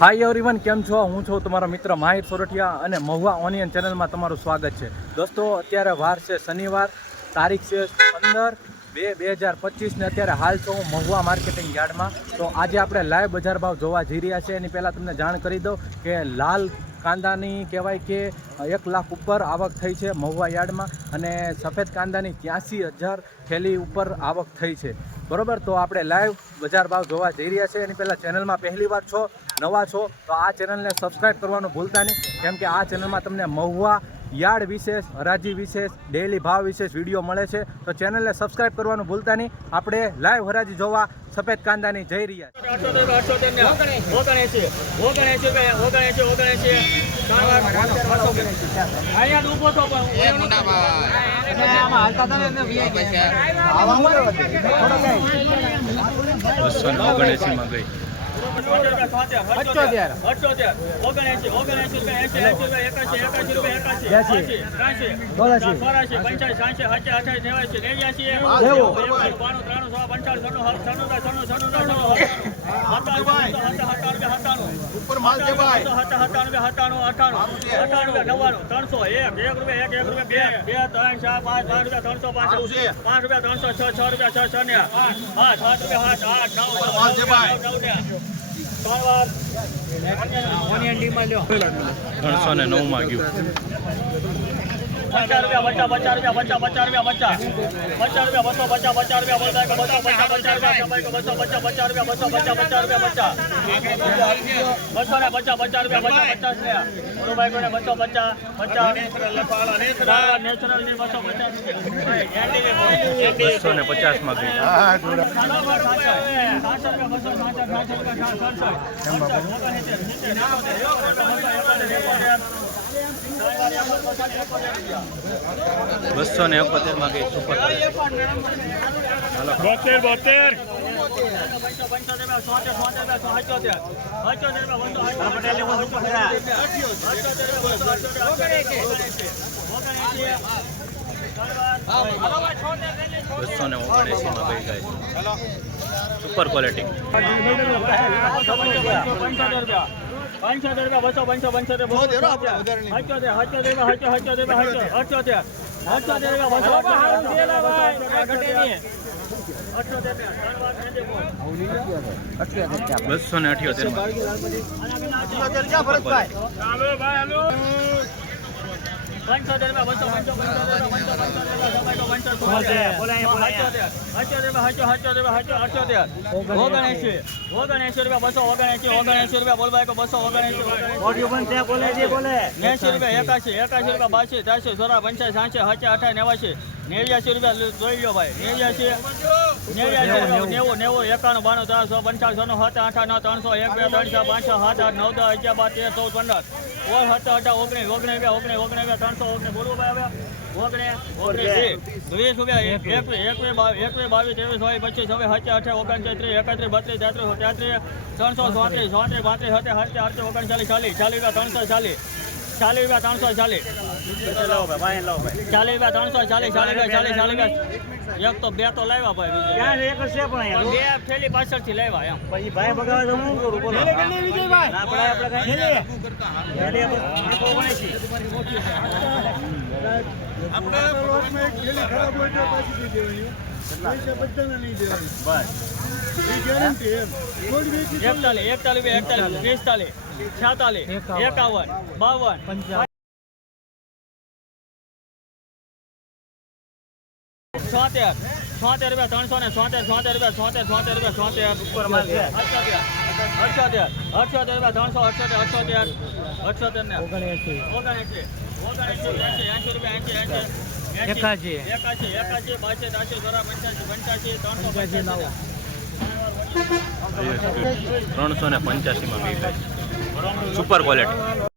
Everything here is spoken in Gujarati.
હાય એવરીવન, કેમ છો? હું છું તમારો મિત્ર માહિર સોરઠિયા અને મહુવા ઓનિયન ચેનલમાં તમારું સ્વાગત છે. દોસ્તો, અત્યારે વાર છે શનિવાર, તારીખ છે 15/2/2025 ને અત્યારે હાલ છો હું મહુવા માર્કેટિંગ યાર્ડમાં. તો આજે આપણે લાઈવ બજાર ભાવ જોવા જઈ રહ્યા છીએ. એની પહેલાં તમને જાણ કરી દઉં કે લાલ કાંદાની કહેવાય કે 1 લાખ ઉપર આવક થઈ છે મહુવા યાર્ડમાં, અને સફેદ કાંદાની 83,000 થેલી ઉપર આવક થઈ છે. બરોબર, તો આપણે લાઈવ બજાર ભાવ જોવા જઈ રહ્યા છીએ. એની પહેલાં ચેનલમાં પહેલી વાર છો, નવા છો તો આ ચેનલને સબસ્ક્રાઈબ કરવાનું ભૂલતા નહીં, કેમ કે આ ચેનલમાં તમને મહુવા યાર્ડ વિશેષ, હરાજી વિશેષ, ડેઈલી ભાવ વિશેષ વિડીયો મળે છે. તો ચેનલને સબસ્ક્રાઈબ કરવાનું ભૂલતા નહીં. આપણે લાઈવ હરાજી જોવા સફેદ કાંદાની જઈ રહ્યા છીએ. 309 માં ગયું. 50 રૂપિયા, 50 રૂપિયા, 50 રૂપિયા, 50 માં ગઈ. બસો ને 71 માં ગઈ. Super 72 super quality. 89 રૂપિયા જોઈ લો ભાઈ. 89 91 91 92 53 55 7 8 9 301 2 3 4 5 6 7 8 9 10 11 12 13 14 15 17 18 19 19 319 બોલવું ભાઈ. હવે 19 20 રૂપિયા 21 22 23 25 હવે 27 29 31 32 33 334 35 37 38 39 40 340 40 રૂપિયા 340 એક તો બે તો લાવ્યા ભાઈ. એક છે પણ બે થેલી પાછળથી લાવ્યા એમ. પછી ભાઈ બગાવે તો હું કરું બોલો. ₹76 રૂપિયા 376 રૂપિયા ઉપર માલ છે. 78 રૂપિયા 378 ને 79 385 માં સુપર ક્વોલિટી.